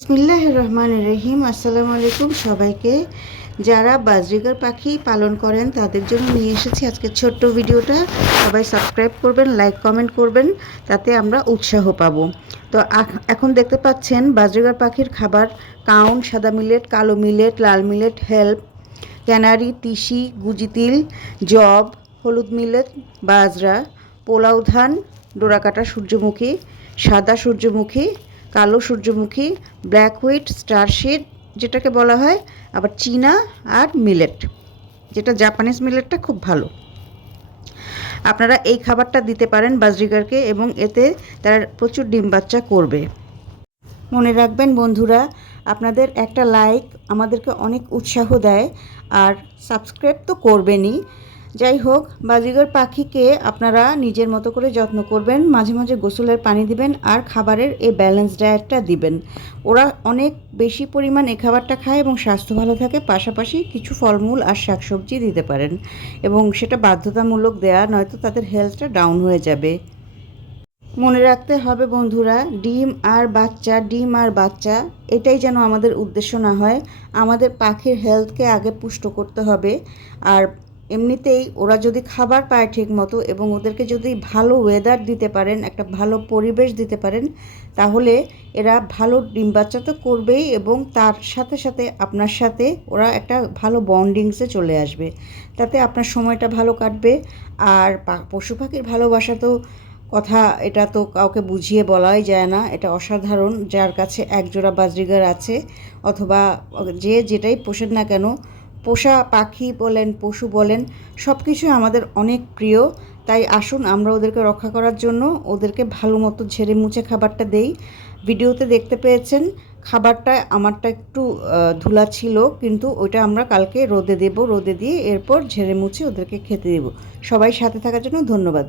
বিসমিল্লাহির রহমানির রহিম। আসসালামু আলাইকুম সবাইকে। যারা বাজরিগার পাখি পালন করেন তাদের জন্য নিয়ে এসেছি আজকে ছোট্ট ভিডিওটা। সবাই সাবস্ক্রাইব করবেন, লাইক কমেন্ট করবেন, তাতে আমরা উৎসাহ পাবো। তো এখন দেখতে পাচ্ছেন বাজরিগার পাখির খাবার: কাউন, সাদা মিলেট, কালো মিলেট, লাল মিলেট, হেল্প, ক্যানারি, তিসি, গুজি তিল, জব, হলুদ মিলেট, বাজরা, পোলাও ধান, ডোরাকাটা সূর্যমুখী, সাদা সূর্যমুখী, কালো সূর্যমুখী, ব্ল্যাক হুইট, স্টারশিড যেটাকে বলা হয়, আবার চীনা আর মিলেট, যেটা জাপানিজ মিলেটটা খুব ভালো। আপনারা এই খাবারটা দিতে পারেন বাজরিগারকে এবং এতে তারা প্রচুর ডিম বাচ্চা করবে। মনে রাখবেন বন্ধুরা, আপনাদের একটা লাইক আমাদেরকে অনেক উৎসাহ দেয়, আর সাবস্ক্রাইব তো করবেনই। যাই হোক, বাজরিগার পাখিকে আপনারা নিজের মতো করে যত্ন করবেন, মাঝে মাঝে গোসলের পানি দিবেন আর খাবারের এই ব্যালেন্স ডায়েটটা দিবেন। ওরা অনেক বেশি পরিমাণ এই খাবারটা খায় এবং স্বাস্থ্য ভালো থাকে। পাশাপাশি কিছু ফলমূল আর শাকসবজি দিতে পারেন, এবং সেটা বাধ্যতামূলক দেয়া, নয়তো তাদের হেলথটা ডাউন হয়ে যাবে। মনে রাখতে হবে বন্ধুরা, ডিম আর বাচ্চা এটাই যেন আমাদের উদ্দেশ্য না হয়। আমাদের পাখির হেলথকে আগে পুষ্ট করতে হবে। আর এমনিতেই ওরা যদি খাবার পায় ঠিক মতো এবং ওদেরকে যদি ভালো ওয়েদার দিতে পারেন, একটা ভালো পরিবেশ দিতে পারেন, তাহলে এরা ভালো ডিম বাচ্চা তো করবেই, এবং তার সাথে সাথে আপনার সাথে ওরা একটা ভালো বন্ডিংসে চলে আসবে। তাতে আপনার সময়টা ভালো কাটবে। আর পশু পাখির ভালোবাসা তো কথা, এটা তো কাউকে বুঝিয়ে বলাই যায় না। এটা অসাধারণ। যার কাছে একজোড়া বাজরিগার আছে, অথবা যে যেটাই পোষেন না কেন, পোষা পাখি বলেন, পশু বলেন, সব কিছুই আমাদের অনেক প্রিয়। তাই আসুন আমরা ওদেরকে রক্ষা করার জন্য ওদেরকে ভালো মতো ঝেড়ে মুছে খাবারটা দেই। ভিডিওতে দেখতে পেয়েছেন খাবারটা আমারটা একটু ধুলা ছিল, কিন্তু ওইটা আমরা কালকে রোদে দেব। রোদে দিয়ে এরপর ঝেড়ে মুছে ওদেরকে খেতে দেব। সবাই সাথে থাকার জন্য ধন্যবাদ।